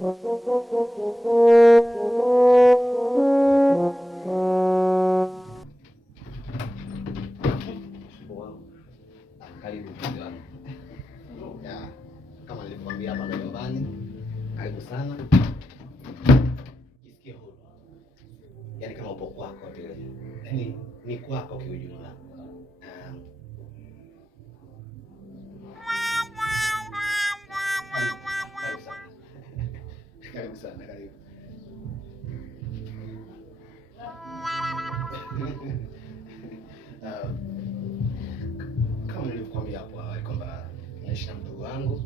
Karibu mzee wangu. Ya, kama nilivyokuambia hapa ndo nyumbani. Karibu sana. Jisikie huru. Yaani kama upo kwako vile. Yaani ni kwako kiujumla. Karibu sana, karibu. Kama nilivyokuambia hapo awali kwamba naishi na mdogo wangu.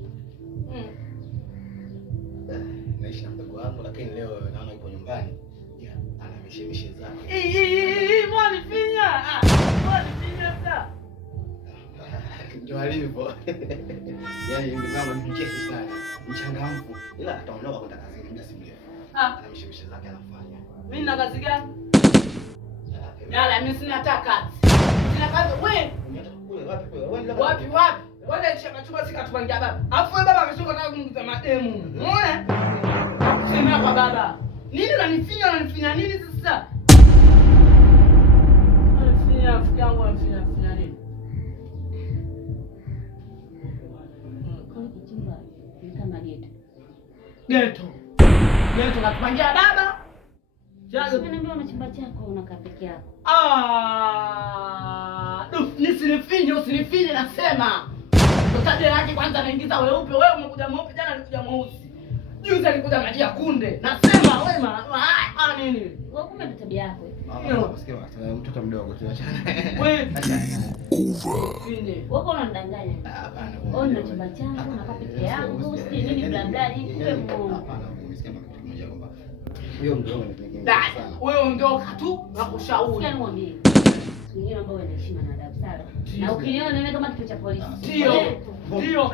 Naishi na mdogo wangu lakini leo naona yuko nyumbani. Yeah, ana mishemishe zake. Mwani finya. Mwani finya sasa. Ndio alivyo. Yaani ndugu zangu ni mcheshi sana. Mchangamfu. Ila ataondoka kwenda kazini muda si mrefu. Ana mishemishe zake anafanya. Mimi na kazi gani? Yala mimi sina hata kazi. Sina kazi wewe. Wapi kule? Wapi? Wale chuma sikatupangia baba. Afu baba ameshuka na kunguza mademu. Unaona? Sema kwa baba. Nini unanifinya nini sasa? Unanifinya afiki yangu unanifinya nini? Kwa kichumba ni kama geto. Geto natupangia baba. Sasa niambia una chumba chako unakaa peke yako. Usinifinye nasema. Utaje yake kwanza naingiza weupe. Wewe umekuja mweupe jana alikuja mweusi. Juzi alikuja maji ya kunde. Nasema wewe nini? Wewe kumbe ndo tabia yako. Usikie mtoto mdogo tuachane. Wewe Finye. Wewe unanidanganya. Hapana. Wewe una chumba chako unakaa peke yako. Si nini bla bla hii wewe. Hapana, umesikia kitu kimoja kwamba huyo mdogo ni sana. Wewe ondoka tu na kushauri. Sikia niambie. Wengine ambao wana heshima na adabu sawa. Na ukiniona mimi kama kitu cha polisi. Ndio.